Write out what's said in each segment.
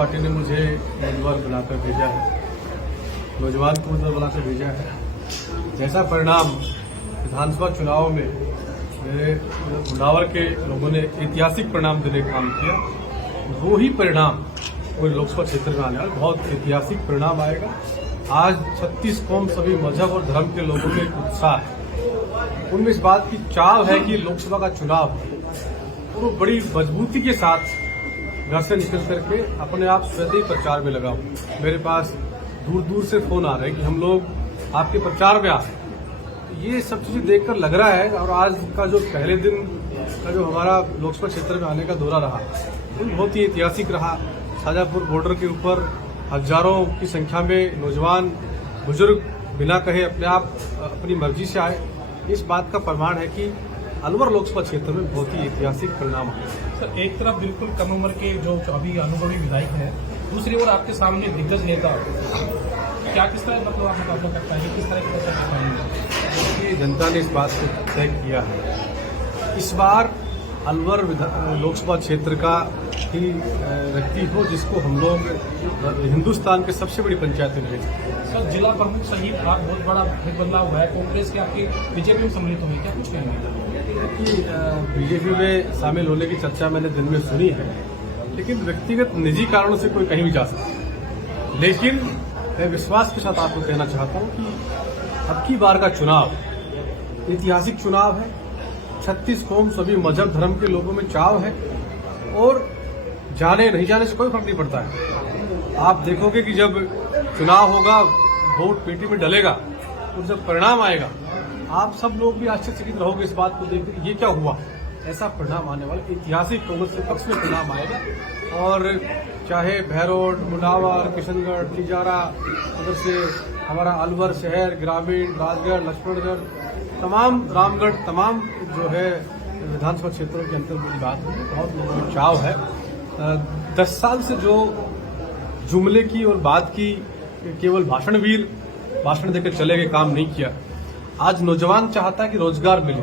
Party ने मुझे उम्मीदवार बनाकर भेजा है, नौजवान को उम्मीदवार बनाकर भेजा है। जैसा परिणाम विधानसभा चुनाव में मेरे उन्नावर के लोगों ने ऐतिहासिक परिणाम देने का काम किया, वो ही परिणाम पूरे लोकसभा क्षेत्र में आने वाला बहुत ऐतिहासिक परिणाम आएगा। आज 36 कौम, सभी मजहब और धर्म के लोगों में उत्साह है। उनमें इस बात की चाव है कि लोकसभा का चुनाव वो बड़ी मजबूती के साथ घर से निकल करके अपने आप स्वतः प्रचार में लगा हूं। मेरे पास दूर दूर से फोन आ रहे हैं कि हम लोग आपके प्रचार में आ रहे हैं। ये सब चीजें देखकर लग रहा है। और आज का जो पहले दिन का जो हमारा लोकसभा क्षेत्र में आने का दौरा रहा, वो बहुत ही ऐतिहासिक रहा। शाजापुर बॉर्डर के ऊपर हजारों की संख्या में नौजवान, बुजुर्ग बिना कहे अपने आप अपनी मर्जी से आए। इस बात का प्रमाण है कि अलवर लोकसभा क्षेत्र में बहुत ही ऐतिहासिक परिणाम है। सर, एक तरफ बिल्कुल कम उम्र के जो अभी अनुभवी विधायक हैं, दूसरी ओर आपके सामने दिग्गज नेता, क्या किस तरह मतलब आप मुकाबला करता है, किस तरह की जनता ने इस बात को तय किया है। इस बार अलवर लोकसभा क्षेत्र का ही व्यक्ति हो जिसको हम लोग हिंदुस्तान के सबसे बड़ी पंचायत में भेजें। सर, जिला प्रमुख सहित आप बहुत बड़ा बदलाव हुआ है, कांग्रेस के आपके बीजेपी में सम्मिलित हुए, क्या कुछ कहेंगे? बीजेपी में शामिल होने की चर्चा मैंने दिन में सुनी है, लेकिन व्यक्तिगत निजी कारणों से कोई कहीं भी जा सकता है। लेकिन मैं विश्वास के साथ आपको कहना चाहता हूं कि अब की बार का चुनाव ऐतिहासिक चुनाव है। 36 कौम, सभी मजहब धर्म के लोगों में चाव है और जाने नहीं जाने से कोई फर्क नहीं पड़ता है। आप देखोगे कि जब चुनाव होगा, वोट पेटी में डलेगा और जब परिणाम आएगा, आप सब लोग भी आश्चर्यचकित रहोगे इस बात को देखकर ये क्या हुआ। ऐसा परिणाम आने वाला ऐतिहासिक कांग्रेस के पक्ष में परिणाम आएगा। और चाहे भैरोड, मुनावर, किशनगढ़, तिजारा, उधर से हमारा अलवर शहर, ग्रामीण, राजगढ़, लक्ष्मणगढ़, तमाम रामगढ़, तमाम जो है विधानसभा क्षेत्रों के अंतर्गत मेरी बात है, बहुत लोगों में चाव है। 10 साल से जो जुमले की और बात की, केवल भाषण देकर चले गए, काम नहीं किया। आज नौजवान चाहता है कि रोजगार मिले।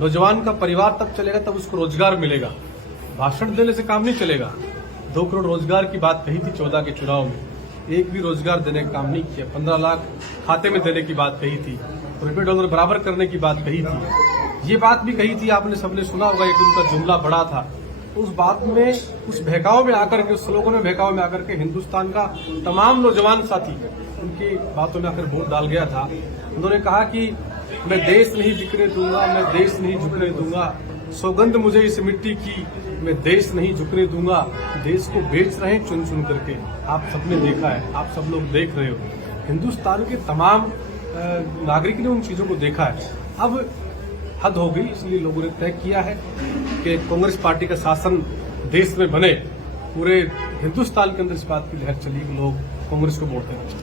नौजवान का परिवार तब चलेगा तब उसको रोजगार मिलेगा। भाषण देने से काम नहीं चलेगा। 2 करोड़ रोजगार की बात कही थी 14 के चुनाव में, एक भी रोजगार देने का काम नहीं किया। 15 लाख खाते में देने की बात कही थी, रुपये डॉलर बराबर करने की बात कही थी। ये बात भी कही थी, आपने सबने सुना होगा, एक उनका जुमला बड़ा था। उस बात में, उस बहकाव में आकर के, उस स्लोगन में बहकाव में आकर के हिंदुस्तान का तमाम नौजवान साथी उनकी बातों में आकर वोट डाल गया था। उन्होंने कहा कि मैं देश नहीं बिकने दूंगा, मैं देश नहीं झुकने दूंगा, सौगंध मुझे इस मिट्टी की, मैं देश नहीं झुकने दूंगा। देश को बेच रहे हैं चुन चुन करके। आप सबने देखा है, आप सब लोग देख रहे हो। हिंदुस्तान के तमाम नागरिक ने उन चीजों को देखा है। अब हद हो गई, इसलिए लोगों ने तय किया है कि कांग्रेस पार्टी का शासन देश में बने। पूरे हिंदुस्तान के अंदर इस बात की लहर चली कि लोग कांग्रेस को वोट देना चाहिए।